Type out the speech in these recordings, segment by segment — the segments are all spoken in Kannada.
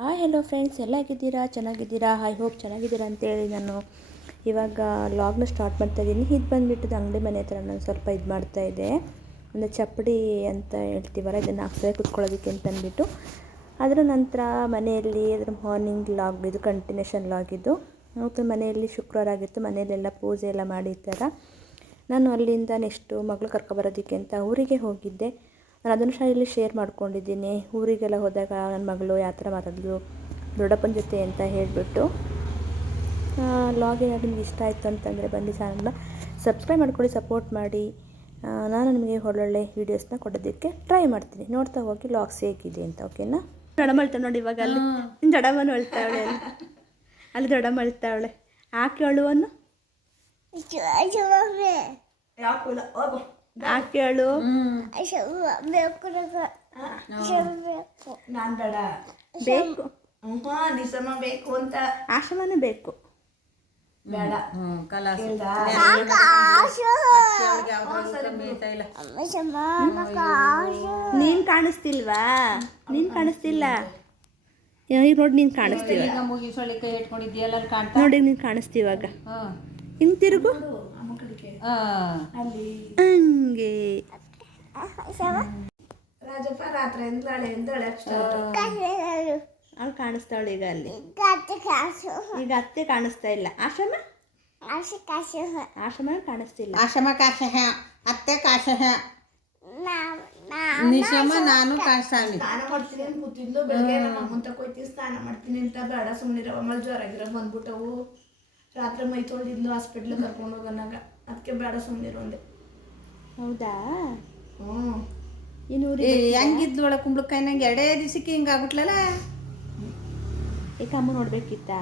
ಹಾಯ್ ಹೆಲೋ ಫ್ರೆಂಡ್ಸ್ ಎಲ್ಲ ಹೇಗಿದ್ದೀರಾ ಚೆನ್ನಾಗಿದ್ದೀರಾ? ಐ ಹೋಪ್ ಚೆನ್ನಾಗಿದ್ದೀರಾ ಅಂತೇಳಿ ನಾನು ಇವಾಗ ಲಾಗ್ನ ಸ್ಟಾರ್ಟ್ ಮಾಡ್ತಾ ಇದ್ದೀನಿ. ಇದು ಬಂದುಬಿಟ್ಟು ಅಂಗಡಿ ಮನೆ ಹತ್ರ ನಾನು ಸ್ವಲ್ಪ ಇದು ಮಾಡ್ತಾ ಇದ್ದೆ. ಒಂದು ಚಪ್ಪಡಿ ಅಂತ ಹೇಳ್ತೀವಲ್ಲ, ಇದನ್ನು ಹಾಕ್ತಾರೆ ಕುತ್ಕೊಳ್ಳೋದಕ್ಕೆ ಅಂತ ಅಂದ್ಬಿಟ್ಟು. ಅದರ ನಂತರ ಮನೆಯಲ್ಲಿ ಅದರ ಮಾರ್ನಿಂಗ್ ಲಾಗ್ ಇದು ಕಂಟಿನ್ಯೂಷನ್ ಲಾಗ್ ಇದು. ಮತ್ತು ಮನೆಯಲ್ಲಿ ಶುಕ್ರವಾರ ಆಗಿತ್ತು, ಮನೆಯಲ್ಲೆಲ್ಲ ಪೂಜೆ ಎಲ್ಲ ಮಾಡಿರ್ತಾರೆ. ನಾನು ಅಲ್ಲಿಂದ ನೆಕ್ಸ್ಟು ಮಗಳು ಕರ್ಕೊಬರೋದಕ್ಕೆ ಅಂತ ಊರಿಗೆ ಹೋಗಿದ್ದೆ. ನಾನು ಅದನ್ನು ಸಹ ಇಲ್ಲಿ ಶೇರ್ ಮಾಡ್ಕೊಂಡಿದ್ದೀನಿ. ಊರಿಗೆಲ್ಲ ಹೋದಾಗ ನನ್ನ ಮಗಳು ಯಾವ ಥರ ಮಾತಾಡಿದ್ಲು ದೊಡ್ಡಪ್ಪನ ಜೊತೆ ಅಂತ ಹೇಳಿಬಿಟ್ಟು. ಲಾಗ್ ಏನಾದ್ರು ನಿಮ್ಗೆ ಇಷ್ಟ ಆಯಿತು ಅಂತಂದರೆ ಬನ್ನಿ ಚಾನಲ್ನ ಸಬ್ಸ್ಕ್ರೈಬ್ ಮಾಡ್ಕೊಳ್ಳಿ ಸಪೋರ್ಟ್ ಮಾಡಿ. ನಾನು ನಿಮಗೆ ಒಳ್ಳೊಳ್ಳೆ ವೀಡಿಯೋಸ್ನ ಕೊಡೋದಕ್ಕೆ ಟ್ರೈ ಮಾಡ್ತೀನಿ. ನೋಡ್ತಾ ಹೋಗಿ ಲಾಗ್ಸ್ ಹೇಗಿದೆ ಅಂತ ಓಕೆನಾ ದೊಡ್ಡಮ್ಮ ಅಳ್ತಾಳೆ ನೋಡಿ ಇವಾಗ ಅಲ್ಲಿ. ನಿನ್ನ ದೊಡ್ಡಮ್ಮನ ಅಳ್ತಾವಳೆ ಅಲ್ಲಿ. ಅಲ್ಲಿ ದೊಡ್ಡಮ್ಮ ಅಳ್ತಾವಳೆ ಯಾಕೆ ಅಳುವನ್ನು ಆಕೆ ಬೇಕು ನಾನ್ ಬೇಡ. ಬೇಕು. ಹ್ಮ್ ನಿಸಮ ಬೇಕು ಅಂತ. ಆಶ್ರಮನೇ ಬೇಕು. ಬೇಡ. ನೀನ್ ಕಾಣಿಸ್ತಿಲ್ವಾ? ನೀನ್ ಕಾಣಿಸ್ತಿಲ್ಲ? ಈಗ ನೋಡಿ ನೀನ್ ಕಾಣಿಸ್ತೀವ. ಕೈ ಇಟ್ಕೊಂಡಿದ್ಯಲ್ಲ ಕಾಣ್ತಾ? ನೋಡಿ ನೀನ್ ಕಾಣಿಸ್ತೀವಾಗ. ಹಿಂಗ್ ತಿರುಗು. ಹಂಗೆ. ರಾಜಪ್ಪ ರಾತ್ರಿ ಎಂದಳೆ ಎಂದಳೆ ಅವ್ಳು ಕಾಣಿಸ್ತಾವಳು ಈಗ ಅಲ್ಲಿ. ಈಗ ಅತ್ತೆ ಕಾಣಿಸ್ತಾ ಇಲ್ಲ. ಆಶ್ರಮ? ಆಶ್ರಮ ಕಾಣಿಸ್ತಿಲ್ಲ. ಆಶ್ರಮ ಕಾಶಹ ಅತ್ತೆ ಕಾಶ ನಿಶಮ ನಾನು ಕಾಣಿಸ್ತಾವ್ನಿ ಸ್ನಾನ ಮಾಡ್ತೀನಿ ಅಂತ ಕೂತಿದ್ಲು ಬೆಳಗ್ಗೆ ನಮ್ಮ ಅಮ್ಮನ ತಕೋಯ್ತೀನಿ ಸ್ನಾನ ಮಾಡ್ತೀನಿ ಅಂತ ಬೇಡ. ಸುಮ್ಮನಿರವ ಮಲ್ ಜ್ವರ ಆಗಿರೋ ಬಂದ್ಬಿಟ್ಟವು. ರಾತ್ರಿ ಮೈ ತೊಳೆದಿದ್ಲು ಹಾಸ್ಪಿಟ್ಲ್ ಕರ್ಕೊಂಡು ಹೋಗನಾಗ ಅದಕ್ಕೆ ಬೇಡ ಸುಮ್ಮನಿರು ಅಂದೆ. ಹೌದಾ? ಹ್ಞೂ ಇನ್ನು ಹೆಂಗಿದ್ಲು ಒಳ ಕುಂಬಳಕಾಯಿ? ನಂಗೆ ಎರಡೇ ದಿವಸಕ್ಕೆ ಹಿಂಗೆ ಆಗ್ಬಿಟ್ಲಲ್ಲ. ಈಗ ಅಮ್ಮ ನೋಡ್ಬೇಕಿತ್ತಾ?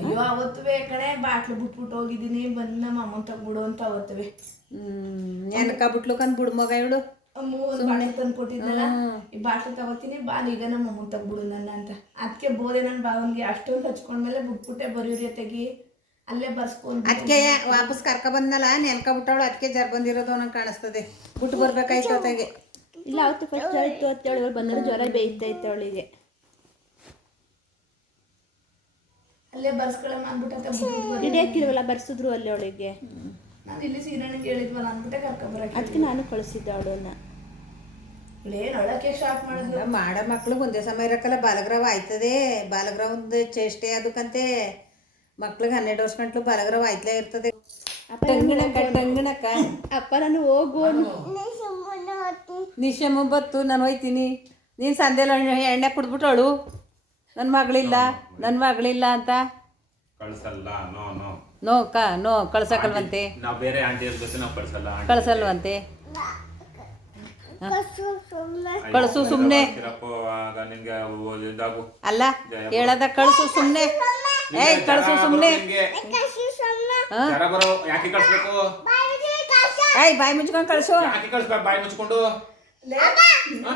ಅಯ್ಯೋ ಅವತ್ತುವೆ ಕಡೆ ಬಾಟ್ಲು ಬಿಟ್ಬಿಟ್ಟು ಹೋಗಿದ್ದೀನಿ. ಬಂದು ನಮ್ಮ ಅಮ್ಮನ ತಗ್ಬಿಡು ಅಂತ ಅವತ್ತುವೆ. ಹ್ಮ್ ನೆನ್ಕಬಿಟ್ಲು ಕನ್ ಬಿಡು ಮಗ ಇವಳು? ಅಮ್ಮ ಒಂದು ಬಾಳೆ ತಂದು ಕೊಟ್ಟಿದ್ನಲ್ಲ ಈ ಬಾಟ್ಲು ತಗೋತೀನಿ ಬಾ ಈಗ ನಮ್ಮ ಅಮ್ಮನ ತಗ್ಬಿಡು ನನ್ನ ಅಂತ. ಅದಕ್ಕೆ ಬೋದೆ ನನ್ನ ಬಾವನ್ಗೆ ಅಷ್ಟೊಂದು ಹಚ್ಕೊಂಡ್ಮೇಲೆ ಬಿಟ್ಬಿಟ್ಟೆ ಬರೀರಿ ತೆಗಿ ಅಲ್ಲೇ ಬರ್ಸ್ಕೊಂಡು ಅದಕ್ಕೆ ವಾಪಸ್ ಕರ್ಕ ಬಂದ್ನಲ್ಲ ನೆನ್ಕಬಿಟ್ಟವಳು ಅದಕ್ಕೆ ಜರ್ ಬಂದಿರೋದು ನಂಗೆ ಕಾಣಿಸ್ತದೆ. ಬಿಟ್ಟು ಬರ್ಬೇಕಾಯ್ತು ಅತ್ತಾಗೆ ಇಲ್ಲ ಅವತ್ತು ಫಸ್ಟ್ ಆಯಿತು ಇತ್ತು ಅಂತೇಳಿ ಇವ್ರು ಬಂದ್ರೆ ಜ್ವರ ಬೇಯ್ತೈತೆ ಅವಳಿಗೆ. ಅಲ್ಲೇ ಬರ್ಸ್ಕೊಳ್ಳಮ್ಮ ಅಂದ್ಬಿಟ್ಟು ಹಿಡಿಯಕ್ಕಿಲ್ವಲ್ಲ ಬರ್ಸಿದ್ರು ಅಲ್ಲಿ ಅವಳಿಗೆ. ನಾನು ಇಲ್ಲಿ ಸೀರಣೆಗೆ ಹೇಳಿದ್ವಲ್ಲ ಅಂದ್ಬಿಟ್ಟೆ ಕರ್ಕೊಂಬರಕ್ಕೆ ಅದಕ್ಕೆ ನಾನು ಕಳಿಸಿದ್ದೆ ಅವಳನ್ನ. ಮಾಡೋ ಮಕ್ಳು ಒಂದೇ ಸಮಯ ಇರಕ್ಕಲ್ಲ ಬಾಲಗ್ರಹ ಆಯ್ತದೆ. ಬಾಲಗ್ರಹದ ಚೇಷ್ಟೆ ಅದಕ್ಕಂತೆ. ಮಕ್ಳಿಗೆ ಹನ್ನೆರಡು ವರ್ಷ ಗಂಟ್ಲು ಬಾಲಗ್ರಹ ಆಯ್ತಲೇ ಇರ್ತದೆ. ಟಂಗಣಕ್ಕ ಟಂಗಣಕ್ಕ ಅಪ್ಪ ನಾನು ಹೋಗು. ನಿಶಮ ಬತ್ತು ನಾನು ಹೋಯ್ತೀನಿ. ನೀನು ಸಂದೇಲ ಎಣ್ಣೆ ಕುಡ್ಬಿಟ್ಟವಳು ನನ್ನ ಮಗಳಿಲ್ಲ ನನ್ನ ಮಗಳಿಲ್ಲ ಅಂತ. ಕಳ್ಸಲ್ಲ ನೋ ನೋ. ನೋ ಕ ನೋ ಕಳ್ಸಕಲ್ವಂತೆ. ನಾವು ಬೇರೆ ಆಂಟಿ ಜೊತೆ ನಾವು ಕಳ್ಸಲ್ಲ ಕಳ್ಸಲ್ವಂತೆ. ಕಳ್ಸು ಇದಾಗು. ಅಲ್ಲ ಹೇಳದ ಕಳ್ಸು ಸುಮ್ಮನೆ ಏಯ್ ಕಳ್ಸು ಸುಮ್ಮನೆ ಯಾಕೆ ಕಳ್ಸ್ಬೇಕು? ಏಯ್ ಬಾಯಿ ಮುಚ್ಕೊಂಡು ಕಳ್ಸು. ಯಾಕೆ ಕಳ್ಸ್ಬೇಕು ಬಾಯಿ ಮುಚ್ಕೊಂಡು?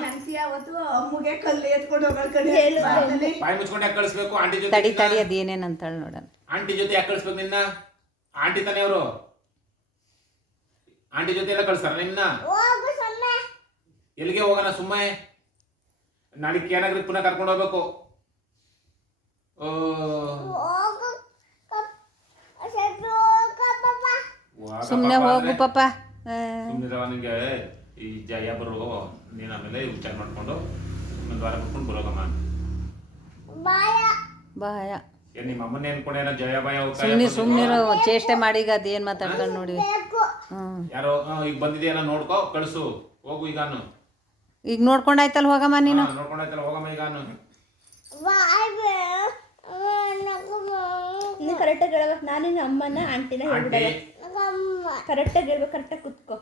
ನಂತಿ ಅವತ್ತು ಅಮ್ಮಗೆ ಕಲ್ಲು ಎತ್ಕೊಂಡು ಹೋಗೋಣ ಕಡೆ ಬಾಯಿ ಮುಚ್ಕೊಂಡು ಯಾಕೆ ಆಂಟಿ ಜೊತೆ ತಡಿ? ತಡಿ ಅದೇನೇನು ಅಂತಾಳೆ ನೋಡೋಣ. ಆಂಟಿ ಜೊತೆ ಯಾಕೆ ಕಳಿಸ್ಬೇಕು ನಿನ್ನ? ಆಂಟಿ ತಾನೇ ಅವರು? ಆಂಟಿ ಜೊತೆ ಎಲ್ಲ ಕಳಿಸ್ತಾರ ನಿನ್ನ ಎಲ್ಲಿಗೆ ಹೋಗೋಣ ಸುಮ್ಮನೆ ನಾಳೆ ಏನಾಗ್ರಿ ಪುನಃ ಕರ್ಕೊಂಡು ಹೋಗ್ಬೇಕು. ಸುಮ್ಮನೆ ಹೋಗು ಪಾಪ. ಸುಮ್ಮನಿರವ ನಿಂಗೆ. ಈ ಜಯ ಬರು ನೀನು ಆಮೇಲೆ ವಿಚಾರ ಮಾಡ್ಕೊಂಡು ಒಂದು ವಾರ ಬಿಟ್ಕೊಂಡು ಬರೋಗಮ್ಮ. ಬಾಯ. ಏನ್ ನಿಮ್ಮ ಅಮ್ಮನ ಏನ್ಕೊಂಡು ಏನೋ ಜಯ ಭಯ ಸುಮ್ಮನೆ ಸುಮ್ಮನೆ ಚೇಷ್ಟೆ ಮಾಡಿ ಈಗ ಅದೇನು ಮಾತಾಡ್ಕೊಂಡು ನೋಡಿ. ಯಾರೋ ಈಗ ಬಂದಿದೆಯಲ್ಲ ನೋಡ್ಕೋ ಕಳಿಸು. ಹೋಗು ಈಗ ಈಗ ನೋಡ್ಕೊಂಡಾಯ್ತಲ್ಲ ಹೋಗಮ್ಮ ನೀನು. ನೋಡ್ಕೊಂಡಾಯ್ತಲ್ಲ ಹೋಗಮ್ಮ ಈಗಾನು. ನೀನು ಕರೆಕ್ಟಾಗಿ ಹೇಳ್ಬೇಕು ನಾನು ನಿನ್ನ ಅಮ್ಮನ ಆಂಟಿನ ಆಂಟಿ ಹೇಳ್ಬಿಡಲ್ಲ ಕರೆಕ್ಟಾಗಿ ಹೇಳ್ಬೇಕು ಕರೆಕ್ಟಾಗಿ ಕುತ್ಕೋ.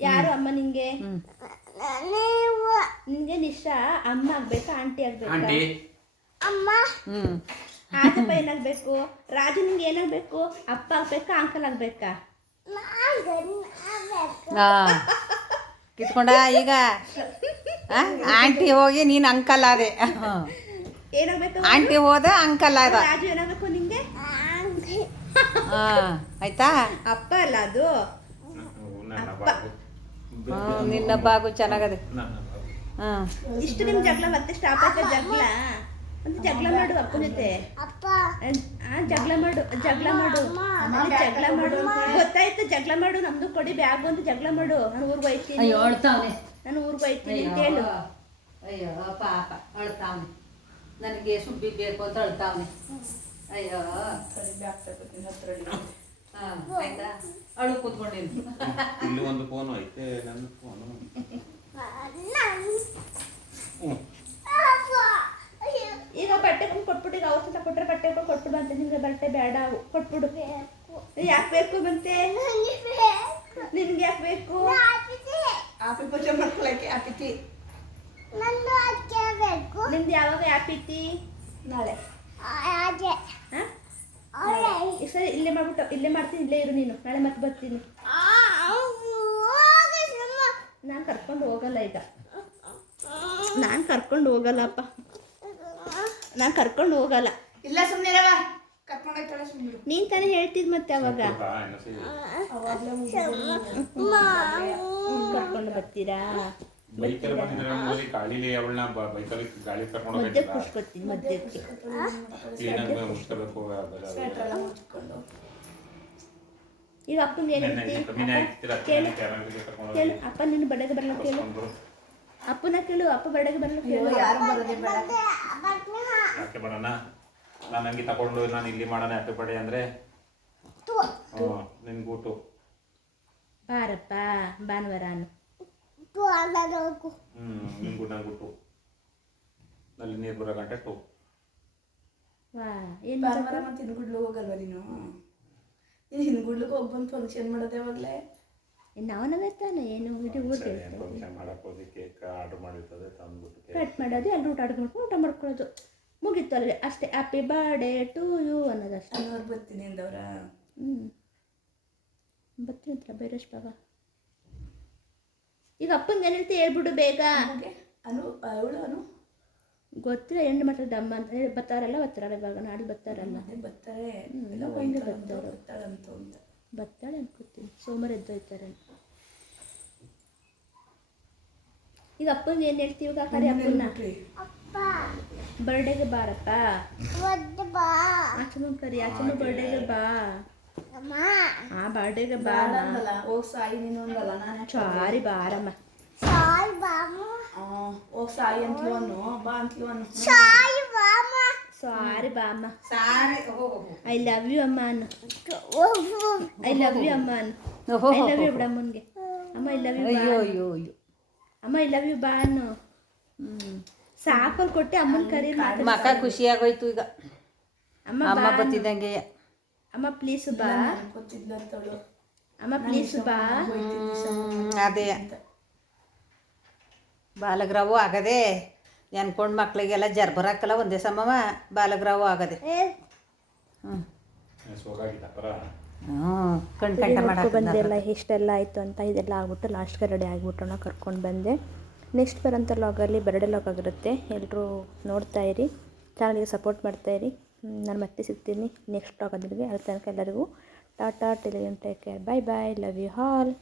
ಯಾರು ಅಮ್ಮ ನಿಂಗೆ? ನಿಂಗೆ ನಿಶಾ ಅಮ್ಮ ಆಗ್ಬೇಕಾ ಆಂಟಿ ಆಗ್ಬೇಕಾ? ಅಮ್ಮ. ಆತಪ್ಪ ಏನಾಗ್ಬೇಕು? ರಾಜು ನಿಂಗೆ ಏನಾಗ್ಬೇಕು? ಅಪ್ಪ ಆಗ್ಬೇಕಾ ಅಂಕಲ್ ಆಗ್ಬೇಕಾ? ಹಾಂ. ಕಿತ್ಕೊಂಡ ಈಗ ಆ? ಆಂಟಿ ಹೋಗಿ ನೀನು ಅಂಕಲ್ ಆದೆ. ಏನಾಗ್ಬೇಕು? ಆಂಟಿ ಹೋದ ಅಂಕಲ್ ಆದ. ರಾಜು ಏನಾಗಬೇಕು ನಿಂಗೆ? ಆಯ್ತಾ? ಅಪ್ಪ ಅಲ್ಲ ಅದು? ನನ್ನ ಬಾಗು ಚೆನ್ನಾಗದೆ. ನನ್ನ ಬಾಬು ಹಾಂ. ಇಷ್ಟು ನಿಮ್ ಜಗಳ ಮತ್ತೆ ಸ್ಟಾಪ್ ಆಯ್ತಾ ಜಗಳ? ಒಂದು ಜಗಳ ಮಾಡು ಅಪ್ಪನ ಜೊತೆ. ಆ ಜಗಳ ಮಾಡು ಜಗಳ ಮಾಡು. ಜಗಳ ಮಾಡು ಗೊತ್ತಾಯ್ತು ಜಗಳ ಮಾಡು ನಮ್ದು ಕೊಡಿ ಬ್ಯಾಗ್ ಅಂತ ಜಗಳ ಮಾಡು. ನಾನು ಊರ್ಗ್ ಹೋಯ್ತೀನಿ. ಅಯ್ಯೋ ಅಳ್ತಾವನೆ. ನಾನು ಊರ್ಗ್ ಹೋಯ್ತೀನಿ ಅಂತ ಹೇಳು. ಅಯ್ಯೋ ಪಾಪ ಅಳ್ತಾವನೆ. ನನಗೆ ಸುಬ್ಬಿ ಬೇಕು ಅಂತ ಅಳ್ತಾವನೆ. ಅಯ್ಯೋ. ಆಯ್ತಾ? ಅಳು ಕೂತ್ಕೊಂಡಿದ್ದು ಇಲ್ಲಿ ಒಂದು ಫೋನ್ ಐತೆ ನನ್ನ ಫೋನು ಈಗ ಬಟ್ಟೆ ಕೊಂಡು ಕೊಟ್ಬಿಟ್ಟು ಈಗ ಅವ್ರ ಕೊಟ್ಟರೆ ಬಟ್ಟೆ ಕೊಂಡು ಕೊಟ್ಬಿಡು ಅಂತ ನಿಮ್ಗೆ ಬಟ್ಟೆ ಬೇಡ ಕೊಟ್ಬಿಡು. ಯಾಕೆ ಬೇಕು ಮತ್ತೆ? ನಿನ್ಗೆ ಯಾಕೆ ಬೇಕು? ಆಪಿ ಪೂಜೆ ಮಾಡ್ಕೊಳಕ್ಕೆ ಆಪಿತಿ. ನಿಮ್ದು ಯಾವಾಗ ಯಾಪಿತಿ ನಾಳೆ ಈಗ ಸರಿ ಇಲ್ಲೇ ಮಾಡ್ಬಿಟ್ಟು ಇಲ್ಲೇ ಮಾಡ್ತೀನಿ ಇಲ್ಲೇ ಇರು ನೀನು ನಾಳೆ ಮತ್ತೆ ಬರ್ತೀನಿ ನಾನು ಕರ್ಕೊಂಡು ಹೋಗಲ್ಲ ಈಗ ನಾನು ಕರ್ಕೊಂಡು ಹೋಗಲ್ಲಪ್ಪ ನಾನು ಕರ್ಕೊಂಡು ಹೋಗಲ್ಲ ಇಲ್ಲ ಸುಮ್ಮನೆ ನೀನು ತಾನೇ ಹೇಳ್ತಿದ್ ಮತ್ತೆ ಅವಾಗ ಕರ್ಕೊಂಡು ಬರ್ತೀರಾ ಬೈಕಲ್ಲಿ ಬಂದಿದ್ರೆ ನೋಡಿ ಗಾಳಿಲಿ ಅವಳನ್ನ ಬೈಕಲ್ಲಿ ಗಾಳಿ ಕರ್ಕೊಂಡು ಮಧ್ಯಕ್ಕೆ ಕ್ಲೀನಾಗಿ ಮುಚ್ಕೋಬೇಕು ಈಗ ಅಪ್ಪನ ಏನು ಅಪ್ಪ ನಿನ್ನ ಬಡಗೆ ಬರಲ್ಲ ಕೇಳು. ಅಪ್ಪನ ಕೇಳು ಅಪ್ಪ ಬಡಗೆ ಬರಲ್ಲ ಕೇಳು. ಯಾರು ಬರದೆ ಬೇಡ. ಯಾಕೆ ನಾನು ಹಂಗೆ ತಗೊಂಡು ನಾನು ಇಲ್ಲಿ ಮಾಡೋಣ ಹ್ಯಾಪಿ ಬರ್ಡೇ ಅಂದರೆ? ನಿನ್ಗೂಟು. ಬಾರಪ್ಪ ನಲ್ಲಿ ನೀರು ಬರೋ ಗಂಟೆ ಟು ವಾ ಏನು ಭಾನುವಾರ ಮತ್ತೆ ಹಿಂದ್ಗುಡ್ಲು ಹೋಗಲ್ವ ನೀನು? ನೀನು ಹಿಂದ್ಗುಡ್ಲಿಗೆ ಹೋಗಿ ಬಂದು ಫಂಕ್ಷನ್ ಮಾಡೋದು ಯಾವಾಗಲೇ ನಾವೇ ತಾನೆ ಏನು ಇಡೀ ಊರಿಗೆ ಫಂಕ್ಷನ್ ಮಾಡಕ್ಕೆ ಹೋಗಿ ಕೇಕ್ ಆರ್ಡರ್ ಮಾಡಿರ್ತದೆ ತಂದ್ಬಿಟ್ಟು ಕಟ್ ಮಾಡೋದು ಎಲ್ಲರೂ ಊಟ ಮಾಡ್ಕೊಂಡು ಊಟ ಮಾಡ್ಕೊಳ್ಳೋದು. ಮುಗೀತು ಅಲ್ಲಿಗೆ ಅಷ್ಟೇ ಹ್ಯಾಪಿ ಬರ್ಡೇ ಟು ಯು ಅನ್ನೋದಷ್ಟೇ. ಬರ್ತೀನಿ ಅಂದವ್ರ? ಹ್ಞೂ ಬರ್ತೀನಿ ಅಂತ ಬೈರೇಶ್ ಬಾಬಾ? ಈಗ ಅಪ್ಪಂಗೆ ಏನಂತ ಹೇಳ್ತಿ ಹೇಳ್ಬಿಡು ಬೇಗ. ಅನು ಅವಳು ಅನು. ಗೊತ್ತಿಲ್ಲ ಹೆಣ್ಣು ಮಟ್ಟದ ಅಮ್ಮ ಅಂತ ಹೇಳಿ ಬರ್ತಾರಲ್ಲ ಬರ್ತಾರಲ್ಲ ಇವಾಗ ನಾಳೆ ಬರ್ತಾರಲ್ಲ. ಬರ್ತಾರೆ. ಬರ್ತಾರೆ. ಅಂತ ಬರ್ತಾಳೆ ಅನ್ಕೋತೀನಿ ಸೋಮವಾರ ಎದ್ದೋಯ್ತಾರೆ ಈಗ ಅಪ್ಪಂಗೆ ಏನು ಹೇಳ್ತೀವಿ ಈಗ ಕರಿ ಅಪ್ಪನ್ನ? ಬಿಟ್ರಿ. ಬರ್ಡೇಗೆ ಬಾರಪ್ಪ? ಆಚೆನೂ ಕರಿ ಆಚೆನೂ ಬರ್ಡೇಗೆ ಬಾ. ಹಾ ಬರ್ಡೇಗೆ ಬಾ ಓ ಸಾಯಿ ನೀನು ಒಂದಲ್ಲ ನಾನು ಸಾರಿ ಬಾರಮ್ಮ ಓ ಸಾಯಿ ಅಂತಲೂ ಬಾ ಬಾ ಸಾಯಿ ಅನ್ನು ಸಾರಿ ಬಾ ಅಮ್ಮ. ಸಾರಿ ಐ ಲವ್ ಯು ಅಮ್ಮ ಅನ್ನು. ಐ ಲವ್ ಯು ಅಮ್ಮ ಅನ್ನು. ಐ ಲವ್ ಯು ಬಿಡಮ್ಮನ್ಗೆ ಅಮ್ಮ ಐ ಲವ್ ಯು ಅಯ್ಯೋ ಅಯ್ಯೋ ಅಯ್ಯೋ. ಅಮ್ಮ ಐ ಲವ್ ಯು ಬಾ ಅನ್ನು. ಹ್ಞೂ ಸಾಕಲ್ಲಿ ಕೊಟ್ಟೆ ಅಮ್ಮನ ಕರೀರಿ ಮಕ್ಕ ಖುಷಿಯಾಗೋಯ್ತು ಈಗ. ಅಮ್ಮ ಅಮ್ಮ ಬಾ ಬತ್ತಿದಂಗೆ ಅಮ್ಮ ಪ್ಲೀಸ್ ಬಾ. ಅಮ್ಮ ಪ್ಲೀಸ್ ಬಾ. ಅದೇ. ಬಾಲಗ್ರಾವು ಆಗದೆ ಅನ್ಕೊಂಡು ಮಕ್ಳಿಗೆಲ್ಲ ಜರ್ಬರಾಕಲ್ಲ ಒಂದೇ ಸಮವ ಬಾಲಗ್ರಾವು ಆಗದೆ. ಹ್ಞೂ ಸೋಗಾಗಿಲ್ಲ ಪರ. ಹ್ಞೂ ಕಣ್ಕಂಟ ಬಂದೆ ಮಾಡಕ್ಕೆ ಎಲ್ಲ ಇಷ್ಟೆಲ್ಲ ಆಯಿತು ಅಂತ ಇದೆಲ್ಲ ಆಗ್ಬಿಟ್ಟು ಲಾಸ್ಟ್ಗೆ ರೆಡಿ ಆಗಿಬಿಟ್ಟೋಣ ಕರ್ಕೊಂಡು ಬಂದೆ. ನೆಕ್ಸ್ಟ್ ಬರೋಂಥ ಲಾಗಲ್ಲಿ ಬರ್ಡೆ ಲಾಗ್ ಆಗಿರುತ್ತೆ. ಎಲ್ಲರೂ ನೋಡ್ತಾ ಇರಿ. ಚಾನಲ್ಗೆ ಸಪೋರ್ಟ್ ಮಾಡ್ತಾ ಇರಿ. ನಾನು ಮತ್ತೆ ಸಿಗ್ತೀನಿ ನೆಕ್ಸ್ಟ್ ಟಾಕ್ ಅದರಿಗೆ ಅಲ್ಲಿ ತನಕ ಎಲ್ಲರಿಗೂ tata ಟೆಲಿಯನ್ take care bye bye love you all